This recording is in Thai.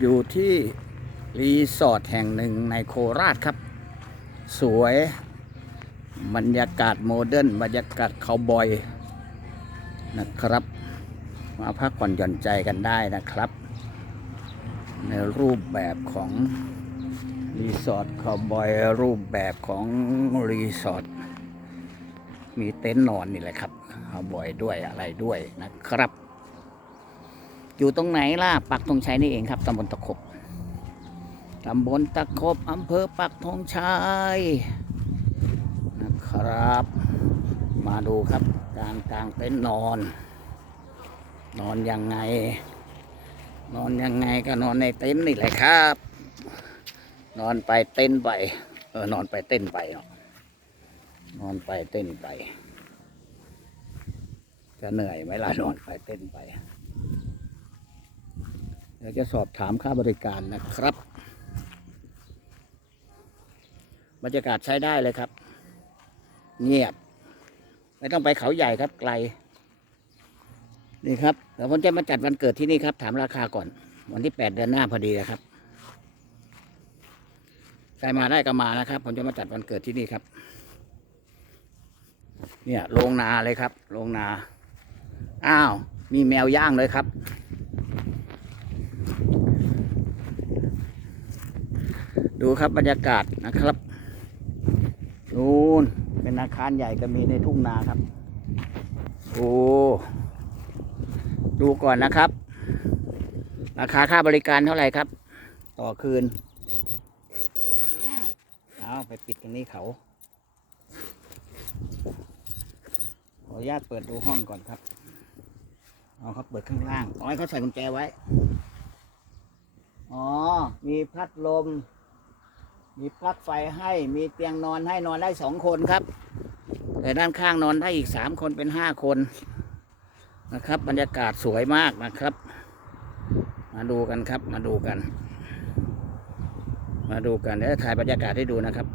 อยู่ที่รีสอร์ทแห่งหนึ่งในโคราชครับ สวยบรรยากาศโมเดิร์นบรรยากาศคาวบอยนะครับ มาพักผ่อนหย่อนใจกันได้นะครับ ในรูปแบบของรีสอร์ทคาวบอยรูปแบบของรีสอร์ทมีเต็นท์นอนนี่แหละครับคาวบอยด้วยอะไรด้วยนะครับ อยู่ตรงไหนล่ะปักธงชัยนี่เองครับตำบลตะขบตำบลตะขบอำเภอปักธงชัยนะครับ มาดูครับการกลางเต็นท์นอน นอนยังไง นอนยังไงก็นอนในเต็นท์นี่แหละครับ นอนไปเต้นไปเออนอนไปเต้นไปเนาะนอนไปเต้นไป จะเหนื่อยไหมล่ะนอนไปเต้นไป เดี๋ยวจะสอบถามค่าบริการนะครับ บรรยากาศใช้ได้เลยครับ เงียบ ไม่ต้องไปเขาใหญ่ครับไกล นี่ครับเดี๋ยวผมจะมาจัดวันเกิดที่นี่ครับ ถามราคาก่อน วันที่แปดเดือนหน้าพอดีนะครับใครมาได้ก็มานะครับ ผมจะมาจัดวันเกิดที่นี่ครับ เนี่ยโรงนาเลยครับโรงนา อ้าว มีแมวย่างเลยครับ ดูครับบรรยากาศนะครับนู่นเป็นอาคารใหญ่ก็มีในทุ่งนาครับ โอ้ดูก่อนนะครับ ราคาค่าบริการเท่าไหร่ครับ ต่อคืน เอาไปปิดตรงนี้เขาขออนุญาตเปิดดูห้องก่อนครับเอาเขาเปิดข้างล่างอาให้เขาใส่กุญแจไว้ อ๋อ มีพัดลม มีปลั๊กไฟให้มีเตียงนอนให้นอนได้สองคนครับแต่ด้านข้างนอนได้อีกสามคนเป็นห้าคนนะครับ บรรยากาศสวยมากนะครับ มาดูกันครับมาดูกัน มาดูกันเดี๋ยวถ่ายบรรยากาศให้ดูนะครับ